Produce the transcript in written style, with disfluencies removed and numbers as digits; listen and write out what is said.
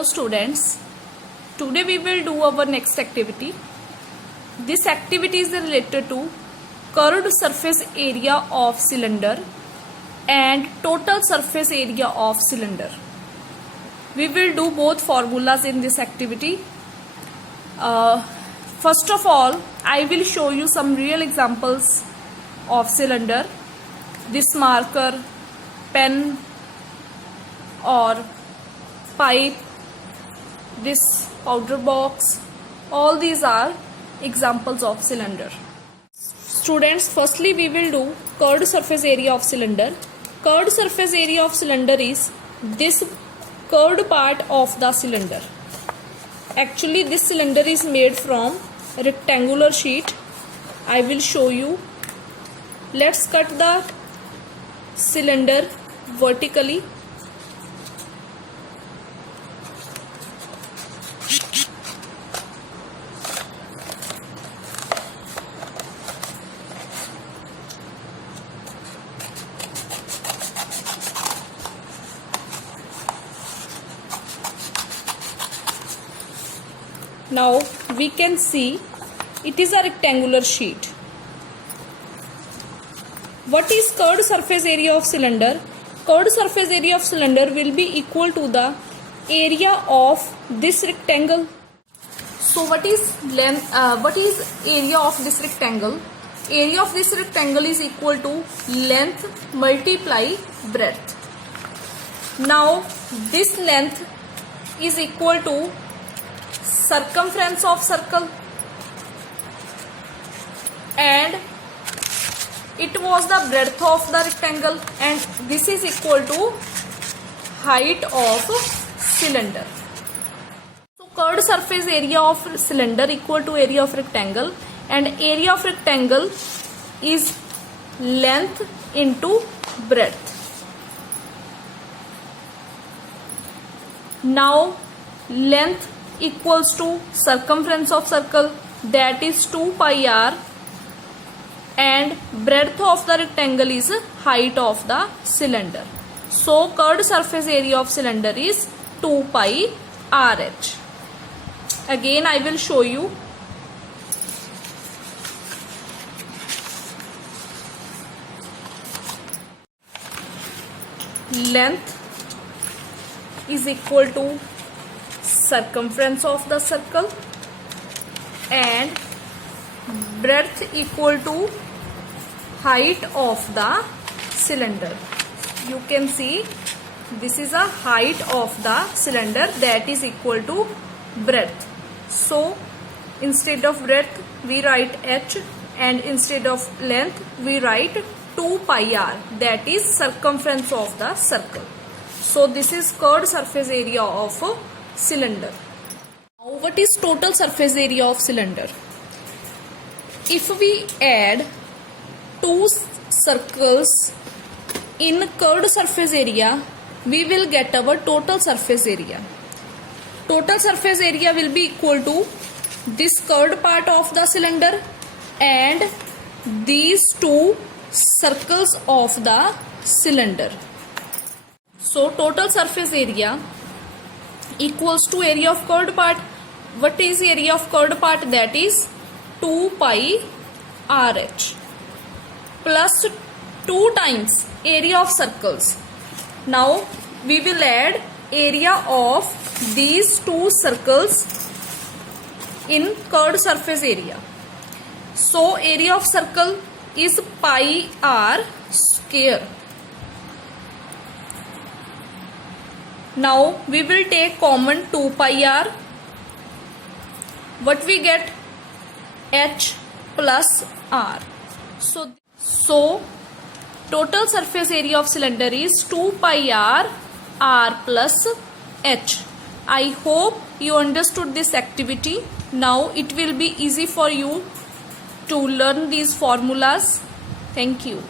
Hello students, today we will do our next activity. This activity is related to curved surface area of cylinder and total surface area of cylinder. We will do both formulas in this activity. First of all, I will show you some real examples of cylinder. This marker, pen or pipe, this powder box, all these are examples of cylinder. Students, firstly we will do curved surface area of cylinder. Curved surface area of cylinder is this curved part of the cylinder. Actually this cylinder is made from rectangular sheet. I will show you. Let's cut the cylinder vertically. Now we can see it is a rectangular sheet. What is curved surface area of cylinder? Curved surface area of cylinder will be equal to the area of this rectangle. So what is length? What is area of this rectangle? Area of this rectangle is equal to length multiply breadth. Now this length is equal to circumference of circle and it was the breadth of the rectangle, and this is equal to height of cylinder. So curved surface area of cylinder equal to area of rectangle, and area of rectangle is length into breadth. Now length equals to circumference of circle, that is 2 pi r, and breadth of the rectangle is height of the cylinder. So curved surface area of cylinder is 2 pi RH. Again I will show you. Length is equal to circumference of the circle and breadth equal to height of the cylinder. You can see this is a height of the cylinder, that is equal to breadth. So instead of breadth we write h, and instead of length we write 2 pi r, that is circumference of the circle. So this is curved surface area of a cylinder. Now what is total surface area of cylinder? If we add two circles in curved surface area, we will get our total surface area. Total surface area will be equal to this curved part of the cylinder and these two circles of the cylinder. So total surface area equals to area of curved part. What is area of curved part? That is 2 pi RH plus 2 times area of circles. Now we will add area of these two circles in curved surface area. So area of circle is pi r square. Now we will take common 2 pi r. What we get? H plus r. So total surface area of cylinder is 2 pi r plus h. I hope you understood this activity. Now it will be easy for you to learn these formulas. Thank you.